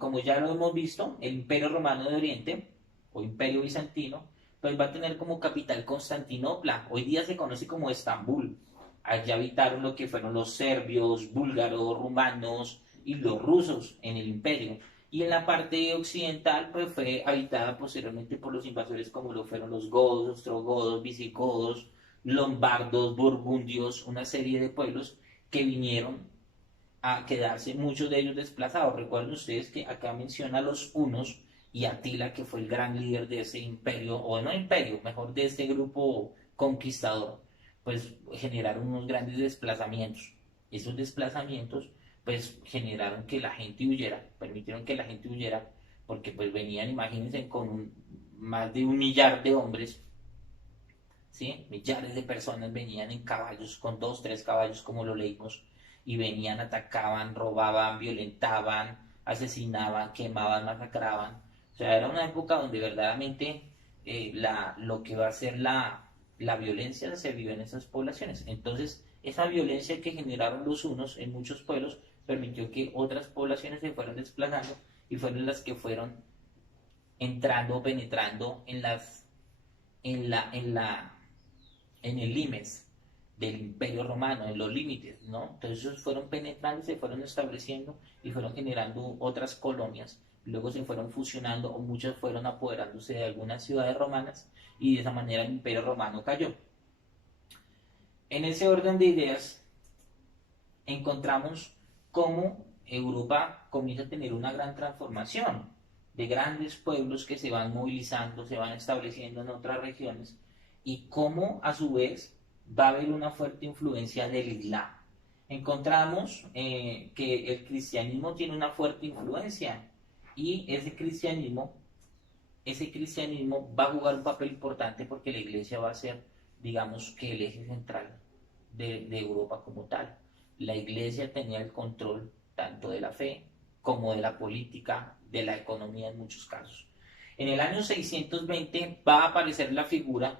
como ya lo hemos visto, el Imperio Romano de Oriente o Imperio Bizantino, pues va a tener como capital Constantinopla. Hoy día se conoce como Estambul. Allí habitaron lo que fueron los serbios, búlgaros, rumanos y los rusos en el imperio. Y en la parte occidental pues fue habitada posteriormente por los invasores como lo fueron los godos, ostrogodos, visigodos, lombardos, burgundios, una serie de pueblos que vinieron a quedarse, muchos de ellos desplazados. Recuerden ustedes que acá menciona a los hunos y Atila, que fue el gran líder de ese imperio, o no imperio, mejor de este grupo conquistador, pues generaron unos grandes desplazamientos. Esos desplazamientos pues generaron que la gente huyera, permitieron que la gente huyera, porque pues venían, imagínense, con más de 1 millar de hombres, ¿sí? Millares de personas venían en caballos, con 2, 3 caballos, como lo leímos, y venían, atacaban, robaban, violentaban, asesinaban, quemaban, masacraban. O sea, era una época donde verdaderamente lo que va a ser la violencia se vive en esas poblaciones. Entonces, esa violencia que generaron los unos en muchos pueblos permitió que otras poblaciones se fueran desplazando y fueron las que fueron entrando, penetrando en en el limes del Imperio Romano, en los límites, ¿no? Entonces ellos fueron penetrando, se fueron estableciendo y fueron generando otras colonias. Luego se fueron fusionando o muchas fueron apoderándose de algunas ciudades romanas y de esa manera el Imperio Romano cayó. En ese orden de ideas encontramos cómo Europa comienza a tener una gran transformación de grandes pueblos que se van movilizando, se van estableciendo en otras regiones y cómo a su vez va a haber una fuerte influencia del Islam. Encontramos que el cristianismo tiene una fuerte influencia y ese cristianismo va a jugar un papel importante porque la iglesia va a ser, digamos, que el eje central de Europa como tal. La iglesia tenía el control tanto de la fe como de la política, de la economía en muchos casos. En el año 620 va a aparecer la figura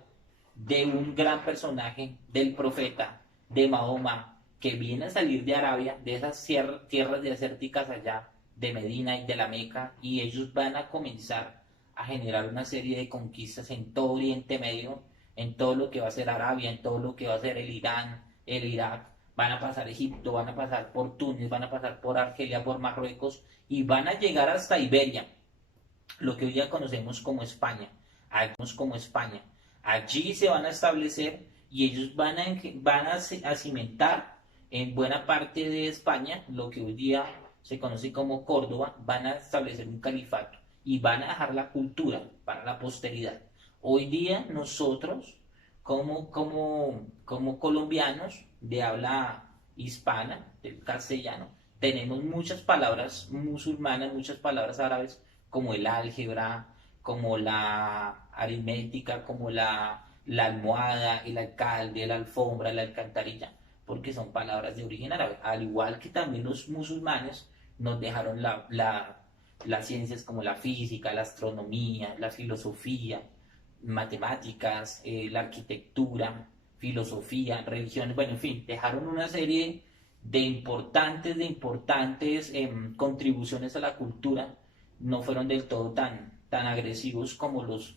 de un gran personaje, del profeta, de Mahoma, que viene a salir de Arabia, de esas tierras desérticas allá, de Medina y de la Meca, y ellos van a comenzar a generar una serie de conquistas en todo Oriente Medio, en todo lo que va a ser Arabia, en todo lo que va a ser el Irán, el Irak, van a pasar Egipto, van a pasar por Túnez, van a pasar por Argelia, por Marruecos, y van a llegar hasta Iberia, lo que hoy ya conocemos como España. Allí se van a establecer y ellos van a cimentar en buena parte de España, lo que hoy día se conoce como Córdoba, van a establecer un califato y van a dejar la cultura para la posteridad. Hoy día nosotros, como colombianos de habla hispana, del castellano, tenemos muchas palabras musulmanas, muchas palabras árabes, como el álgebra, como la aritmética, como la almohada, el alcalde, la alfombra, la alcantarilla, porque son palabras de origen árabe. Al igual que también los musulmanes nos dejaron las ciencias como la física, la astronomía, la filosofía, matemáticas, la arquitectura, filosofía, religiones, bueno, en fin, dejaron una serie de importantes contribuciones a la cultura. No fueron del todo tan agresivos como los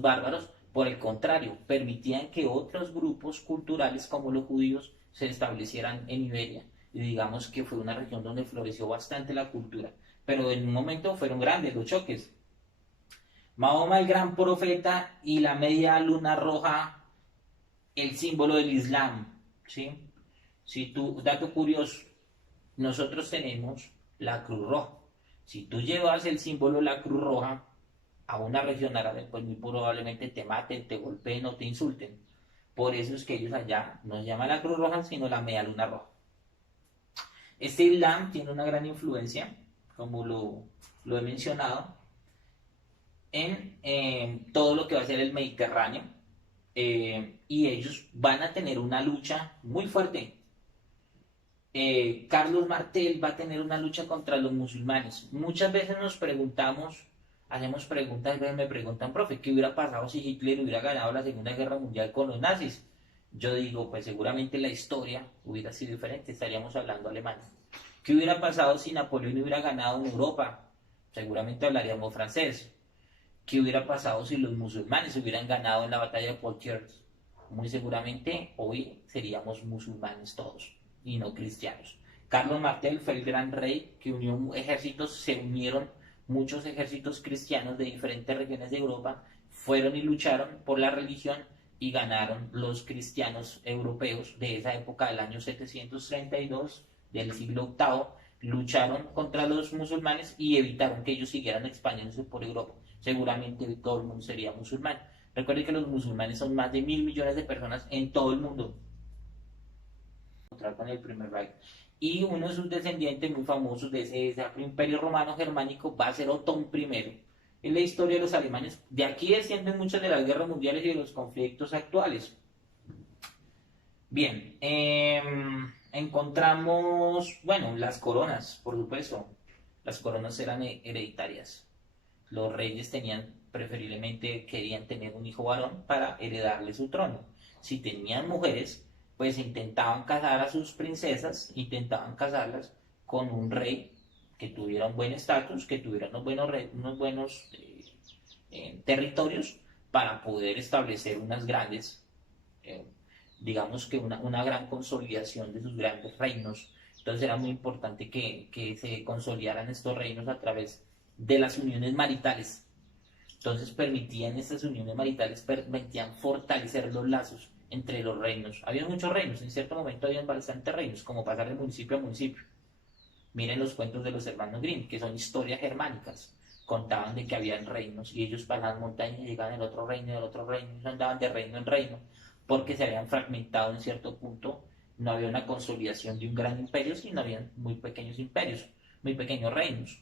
bárbaros, por el contrario, permitían que otros grupos culturales como los judíos se establecieran en Iberia. Y digamos que fue una región donde floreció bastante la cultura. Pero en un momento fueron grandes los choques. Mahoma, el gran profeta, y la media luna roja, el símbolo del Islam. ¿Sí? Si tú, dato curioso, nosotros tenemos la Cruz Roja. Si tú llevas el símbolo de la Cruz Roja a una región árabe, pues muy probablemente te maten, te golpeen o te insulten. Por eso es que ellos allá no se llama la Cruz Roja, sino la Media Luna Roja. Este Islam tiene una gran influencia, como lo he mencionado, en todo lo que va a ser el Mediterráneo. Y ellos van a tener una lucha muy fuerte. Carlos Martel va a tener una lucha contra los musulmanes. Muchas veces nos preguntamos, hacemos preguntas, me preguntan, profe, ¿qué hubiera pasado si Hitler hubiera ganado la Segunda Guerra Mundial con los nazis? Yo digo, pues seguramente la historia hubiera sido diferente, estaríamos hablando alemán. ¿Qué hubiera pasado si Napoleón hubiera ganado en Europa? seguramente hablaríamos francés. ¿Qué hubiera pasado si los musulmanes hubieran ganado en la batalla de Poitiers? Muy seguramente hoy seríamos musulmanes todos y no cristianos. Carlos Martel fue el gran rey que unió ejércitos, se unieron muchos ejércitos cristianos de diferentes regiones de Europa, fueron y lucharon por la religión y ganaron los cristianos europeos de esa época del año 732 del siglo octavo, lucharon contra los musulmanes y evitaron que ellos siguieran expandiéndose por Europa. Seguramente todo el mundo sería musulmán. Recuerden que los musulmanes son más de 1.000 millones de personas en todo el mundo. Con el primer Reich. Y uno de sus descendientes muy famosos de ese Sacro Imperio Romano Germánico va a ser Otón I. En la historia de los alemanes, de aquí descienden muchas de las guerras mundiales y de los conflictos actuales. Bien, encontramos, bueno, las coronas, por supuesto. Las coronas eran hereditarias. Los reyes tenían, preferiblemente querían tener un hijo varón para heredarle su trono. Si tenían mujeres, pues intentaban casar a sus princesas, intentaban casarlas con un rey que tuviera un buen estatus, que tuviera unos buenos territorios para poder establecer unas grandes, digamos que una gran consolidación de sus grandes reinos. Entonces era muy importante que se consolidaran estos reinos a través de las uniones maritales. Entonces estas uniones maritales permitían fortalecer los lazos entre los reinos. Había muchos reinos, en cierto momento había bastantes reinos, como pasar de municipio a municipio. Miren los cuentos de los hermanos Grimm, que son historias germánicas. Contaban de que habían reinos y ellos pasaban montañas y llegaban al otro reino y al otro reino y andaban de reino en reino porque se habían fragmentado en cierto punto. No había una consolidación de un gran imperio, sino habían muy pequeños imperios, muy pequeños reinos.